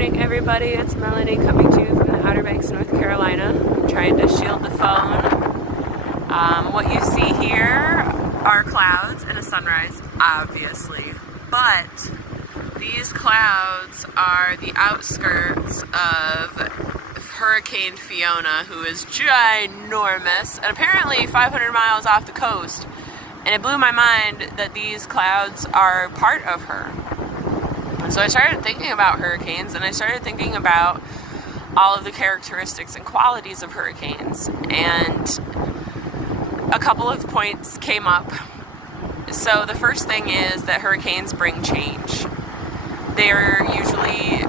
morning, everybody. It's Melanie coming to you from the Outer Banks, North Carolina. I'm trying to shield the phone. What you see here are clouds and a sunrise, obviously. But these clouds are the outskirts of Hurricane Fiona, who is ginormous and apparently 500 miles off the coast. And it blew my mind that these clouds are part of her. And so I started thinking about hurricanes, and I started thinking about all of the characteristics and qualities of hurricanes. And a couple of points came up. So the first thing is that hurricanes bring change. They're usually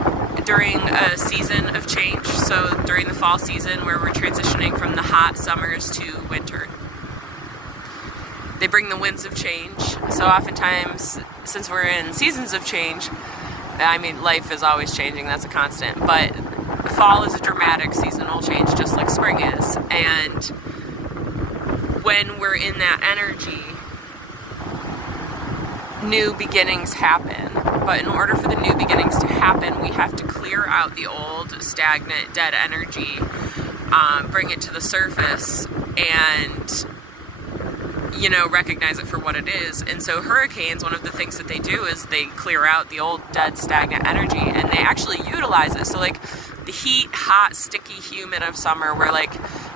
during a season of change, so during the fall season where we're transitioning from the hot summers to winter. They bring the winds of change. So oftentimes, since we're in seasons of change, I mean, life is always changing, that's a constant, but fall is a dramatic seasonal change, just like spring is. And when we're in that energy, new beginnings happen. But in order for the new beginnings to happen, we have to clear out the old, stagnant, dead energy, bring it to the surface, and recognize it for what it is. And so hurricanes, one of the things that they do is they clear out the old, dead, stagnant energy, and they actually utilize it. So like the heat, hot, sticky, humid of summer, where like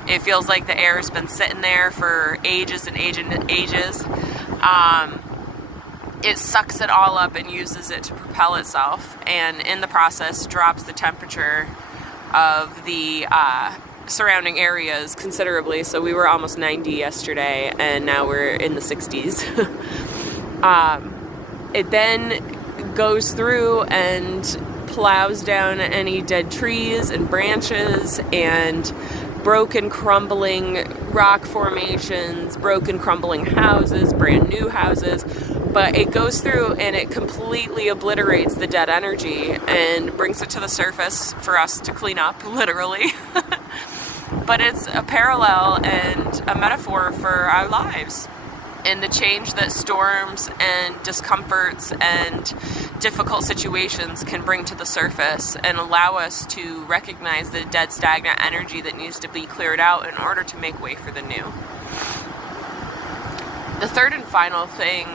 it feels like the air has been sitting there for ages and ages and ages, it sucks it all up and uses it to propel itself, and in the process drops the temperature of the surrounding areas considerably. So we were almost 90 yesterday, and now we're in the 60s. It then goes through and plows down any dead trees and branches and broken, crumbling rock formations, broken, crumbling houses, brand new houses. But it goes through and it completely obliterates the dead energy and brings it to the surface for us to clean up, literally. But it's a parallel and a metaphor for our lives and the change that storms and discomforts and difficult situations can bring to the surface and allow us to recognize the dead, stagnant energy that needs to be cleared out in order to make way for the new. The third and final thing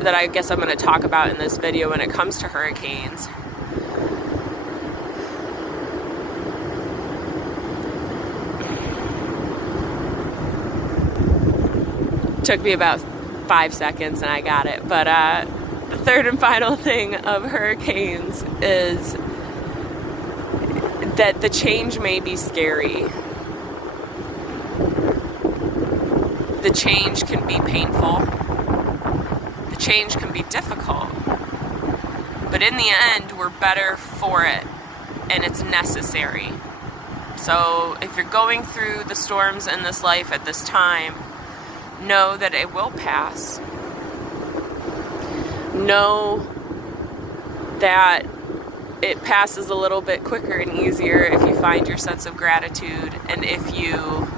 that I guess I'm going to talk about in this video when it comes to hurricanes took me about 5 seconds and I got it. But the third and final thing of hurricanes is that the change may be scary. The change can be painful. The change can be difficult. But in the end, we're better for it, and it's necessary. So if you're going through the storms in this life at this time, know that it will pass. Know that it passes a little bit quicker and easier if you find your sense of gratitude and if you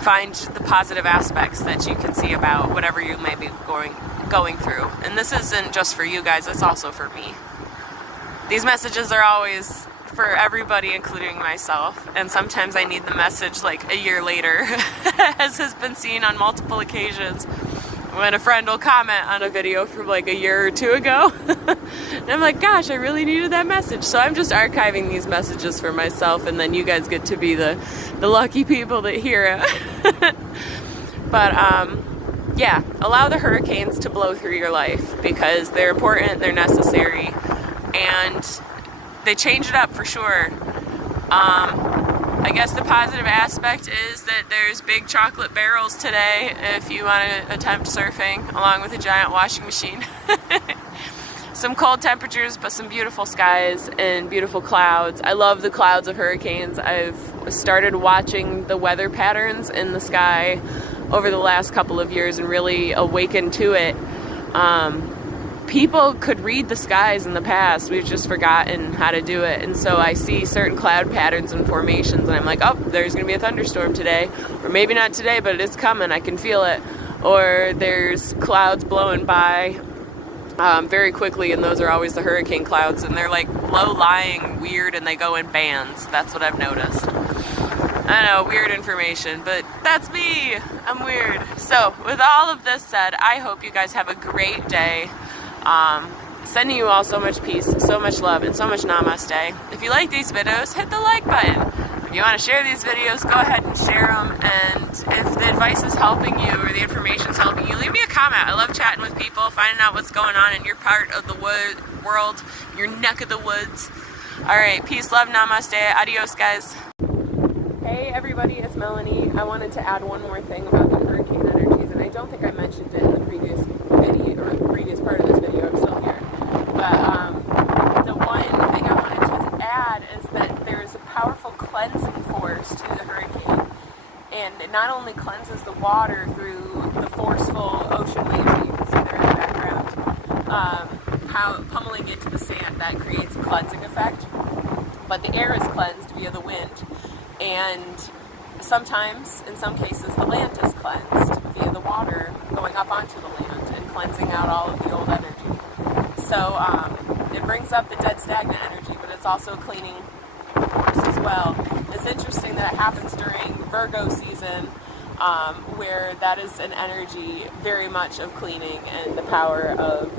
find the positive aspects that you can see about whatever you may be going through. And this isn't just for you guys, it's also for me. These messages are always for everybody, including myself, and sometimes I need the message like a year later, as has been seen on multiple occasions when a friend will comment on a video from like a year or two ago and I'm like, gosh, I really needed that message. So I'm just archiving these messages for myself, and then you guys get to be the lucky people that hear it. But yeah, allow the hurricanes to blow through your life because they're important, they're necessary, and they change it up for sure. I guess the positive aspect is that there's big chocolate barrels today if you want to attempt surfing, along with a giant washing machine. Some cold temperatures, but some beautiful skies and beautiful clouds. I love the clouds of hurricanes. I've started watching the weather patterns in the sky over the last couple of years and really awakened to it. People could read the skies in the past. We've just forgotten how to do it. And so I see certain cloud patterns and formations, and I'm like, oh, there's going to be a thunderstorm today. Or maybe not today, but it's coming. I can feel it. Or there's clouds blowing by, very quickly, and those are always the hurricane clouds, and they're like low-lying, weird, and they go in bands. That's what I've noticed. I know, weird information, but that's me. I'm weird. So, with all of this said, I hope you guys have a great day. Sending you all so much peace, so much love, and so much namaste. If you like these videos, hit the like button. If you want to share these videos, go ahead and share them. And if the advice is helping you or the information is helping you, leave me a comment. I love chatting with people, finding out what's going on in your part of the world, your neck of the woods. All right, peace, love, namaste. Adios, guys. Hey everybody, it's Melanie. I wanted to add one more thing about the hurricane energies, and I don't think I mentioned it in the previous video, or the previous part of this video. I'm still here. But the one thing I wanted to add is that there's a powerful cleansing force to the hurricane, and it not only cleanses the water through the forceful ocean waves that you can see there in the background, pummeling into the sand, that creates a cleansing effect, but the air is cleansed via the wind. And sometimes, in some cases, the land is cleansed via the water going up onto the land and cleansing out all of the old energy. So it brings up the dead stagnant energy, but it's also a cleaning force as well. It's interesting that it happens during Virgo season, where that is an energy very much of cleaning and the power of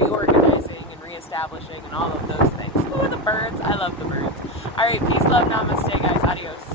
reorganizing and reestablishing and all of those things. Oh, the birds. I love the birds. All right, peace, love, namaste, guys. Adios.